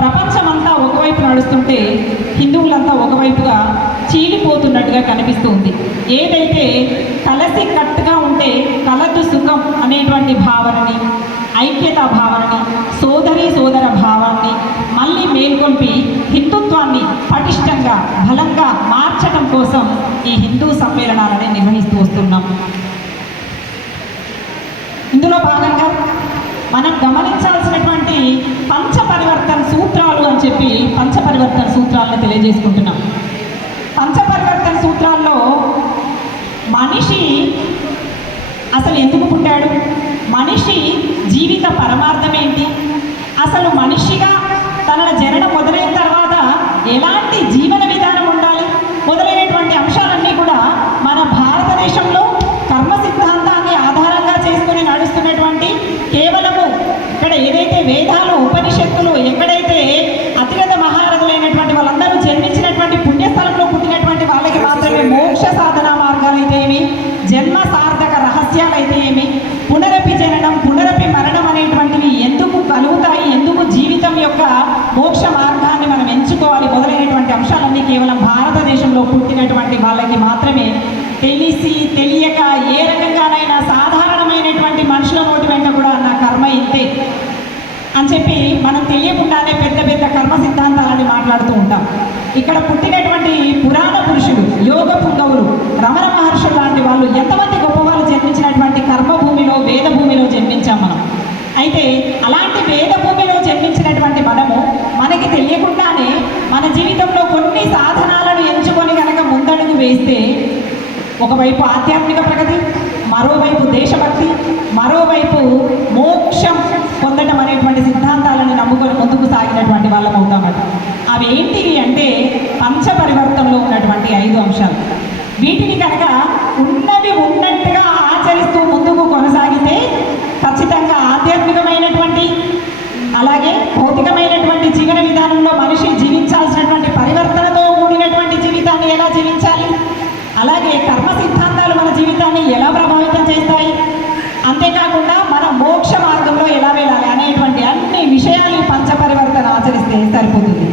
ప్రపంచమంతా ఒకవైపు నడుస్తుంటే హిందువులంతా ఒకవైపుగా చీలిపోతున్నట్టుగా కనిపిస్తుంది. ఏదైతే కలసి కట్టుగా ఉంటే కలదు సుఖం అనేటువంటి భావనని, ఐక్యతా భావనని, సోదర భావాన్ని మళ్ళీ మేల్కొల్పి హిందుత్వాన్ని పటిష్టంగా బలంగా మార్చడం కోసం ఈ హిందూ సమ్మేళనాలని నిర్వహిస్తూ వస్తున్నాం. ఇందులో భాగంగా మనం గమనించాల్సినటువంటి పంచపరివర్తన సూత్రాలు అని చెప్పి పంచపరివర్తన సూత్రాలను తెలియజేసుకుంటున్నాం. పంచపరివర్తన సూత్రాల్లో మనిషి అసలు ఎందుకు పుట్టాడు, మనిషి జీవిత పరమార్థం ఏంటి, అసలు మనిషిగా తన జననం మొదలైన తర్వాత ఎలాంటి జీవన విధానం ఉండాలి మొదలైనటువంటి అంశాలన్నీ కూడా మన భారతదేశంలో కర్మ సిద్ధాంతాన్ని ఆధారంగా చేసుకుని నడుస్తున్నటువంటి కేవలము ఇక్కడ ఏదైతే వేదాలు ఉపనిషత్తులు ఎక్కడైతే అతిరథ మహారథులైనటువంటి వాళ్ళందరూ జన్మించినటువంటి పుణ్యస్థలంలో పుట్టినటువంటి వాళ్ళకి మాత్రమే మోక్ష సాధన మార్గాలైతే ఏమి, జన్మ సార్థక రహస్యాలైతే ఏమి, పునరపి జననం పునరపి మరణం అనేటువంటివి ఎందుకు కలుగుతాయి, ఎందుకు జీవితం యొక్క మోక్ష మార్గాన్ని మనం ఎంచుకోవాలి మొదలైనటువంటి అంశాలన్నీ కేవలం భారతదేశంలో పుట్టినటువంటి వాళ్ళకి మాత్రమే తెలిసి తెలియక ఏ రకంగానైనా సాధారణమైనటువంటి మనుషుల నోటి వెంట కూడా నా కర్మ ఇంతే అని చెప్పి మనం తెలియకుండానే పెద్ద పెద్ద కర్మ సిద్ధాంతాలని మాట్లాడుతూ ఉంటాం. ఇక్కడ పుట్టినటువంటి పురాణ పురుషులు, యోగ పుంగవులు, రమణ మహర్షులు లాంటి వాళ్ళు ఎంతమంది గొప్ప వాళ్ళు జన్మించినటువంటి కర్మభూమిలో వేద భూమిలో జన్మించాం మనం. అయితే అలాంటి వేద భూమిలో జన్మించినటువంటి మనము మనకి తెలియకుండానే మన జీవితంలో కొన్ని సాధనాలను ఎంచుకొని కనుక ముందడుగు వేస్తే ఒకవైపు ఆధ్యాత్మిక ప్రగతి, మరోవైపు దేశభక్తి, మరోవైపు మోక్షం పొందడం అనేటువంటి సిద్ధాంతాలను నమ్ముకొని ముందుకు సాగినటువంటి వాళ్ళం అవుతామట. అవి ఏంటివి అంటే పంచపరివర్తనలో ఉన్నటువంటి 5 అంశాలు. వీటిని కనుక ఉన్నవి ఉన్నట్టుగా ఆచరిస్తూ ముందుకు కొనసాగితే ఖచ్చితంగా ఆధ్యాత్మికమైనటువంటి అలాగే భౌతికమైనటువంటి జీవన విధానంలో మనిషి జీవించాల్సినటువంటి పరివర్తనతో కూడినటువంటి జీవితాన్ని ఎలా జీవించాలి, అలాగే కర్మ సిద్ధాంతాలు మన జీవితాన్ని ఎలా ప్రభావితం చేస్తాయి, అంతేకాకుండా మన మోక్ష మార్గంలో ఎలా వెళ్ళాలి అనేటువంటి అన్ని విషయాలు పంచపరివర్తన ఆచరిస్తే సరిపోతుంది.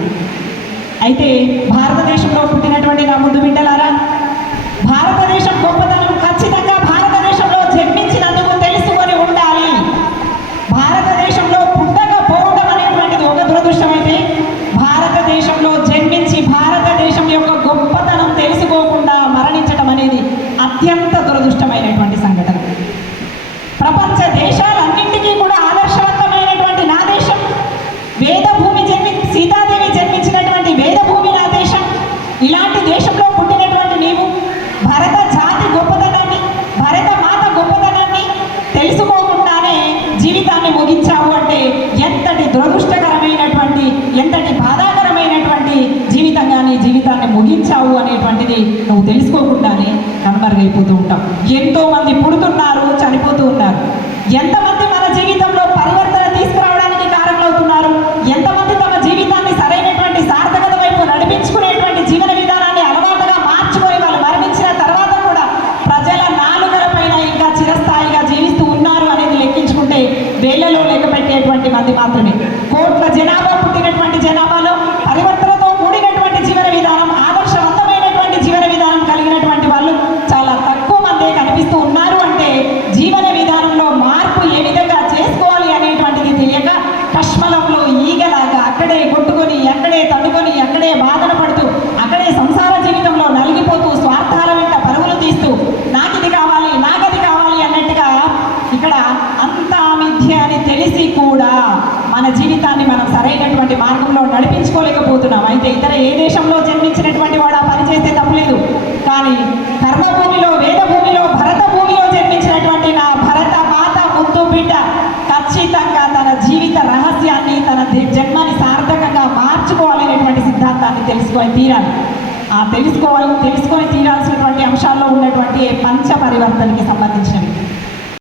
అయితే భారతదేశంలో పుట్టినటువంటి నా ముందు బిడ్డలారా, భారతదేశం గొప్పతనం ఖచ్చితంగా భారతదేశంలో జన్మించినందుకు తెలుసుకొని ఉండాలి. భారతదేశంలో పుట్టకపోవడం అనేటువంటిది ఒక దురదృష్టం అయితే, భారతదేశంలో జన్మించి భారతదేశం యొక్క గొప్పతనం తెలుసుకోకుండా మరణించడం అనేది అత్యంత దురదృష్టమైనటువంటి సంఘటన. ప్రపంచ దేశాలన్నింటికీ కూడా ఆదర్శవంతమైనటువంటి నా దేశం, వేదభూమి సీతాదేవి జన్మించినటువంటి వేదభూమి నా దేశం. ఇలాంటి దేశంలో పుట్టినటువంటి నీవు భరత జాతి గొప్పతనాన్ని, భరత మాత గొప్పతనాన్ని తెలుసుకోకుండానే జీవితాన్ని ముగించావు అంటే ఎంతటి దురదృష్టకరమైనటువంటి, ఎంతటి బాధాకరమైనటువంటి జీవితాన్ని ముగించావు అనేటువంటిది నువ్వు తెలుసుకోకుండానే కనుమరుగైపోతూ ఉంటావు. ఎంతో మంది పుడుతున్నారు, చనిపోతూ ఉన్నారు. ఎంతమంది మన జీవితంలో పరివర్తన తీసుకురావడానికి కారణమవుతున్నారు, ఎంతమంది తమ జీవితాన్ని సరైనటువంటి సార్థకత వైపు నడిపించుకునేటువంటి జీవన విధానాన్ని అలవాటుగా మార్చుకొని వాళ్ళు మరణించిన తర్వాత కూడా ప్రజల నాలుకల పైన ఇంకా చిరస్థాయిగా జీవిస్తూ ఉన్నారు అనేది లెక్కించుకుంటే వేళ్లలో లెక్క పెట్టేటువంటి మంది మాత్రమే. కోట్ల జనాభా పుట్టినటువంటి జనాభాలో పరివర్తనతో కూడినటువంటి జీవన విధానం, ఆదర్శవంతమైనటువంటి జీవన విధానం కలిగినటువంటి వాళ్ళు చాలా తక్కువ మందే కనిపిస్తూ ఉన్నారు. అంటే జీవన విధానంలో మార్పు ఏ విధంగా చేసుకోవాలి అనేటువంటిది తెలియక కష్మలంలో ఈగలాగా అక్కడే కొట్టుకొని, అక్కడే తడుకొని, అక్కడే బాధన పడుతూ, అక్కడే సంసార జీవితంలో నలిగిపోతూ, స్వార్థాల వెంట పరుగులు తీస్తూ నాకిది కావాలి నాకది కావాలి అన్నట్టుగా ఇక్కడ అంతా మిథ్య అని తెలిసి కూడా మన జీవితాన్ని మనం సరైనటువంటి మార్గంలో నడిపించుకోలేకపోతున్నాం. అయితే ఇతర ఏ దేశంలో జన్మించినటువంటి వాడు ఆ పని చేస్తే తప్పలేదు. కానీ కర్మభూమిలో, వేదభూమిలో, భరత భూమిలో జన్మించినటువంటి నా భరత మాత ముద్దు బిడ్డ ఖచ్చితంగా తన జీవిత రహస్యాన్ని, తన జన్మని సార్థకంగా మార్చుకోవాలనేటువంటి సిద్ధాంతాన్ని తెలుసుకొని తీరాలి. ఆ తెలుసుకొని తీరాల్సినటువంటి అంశాల్లో ఉన్నటువంటి పంచ పరివర్తనకి సంబంధించినవి.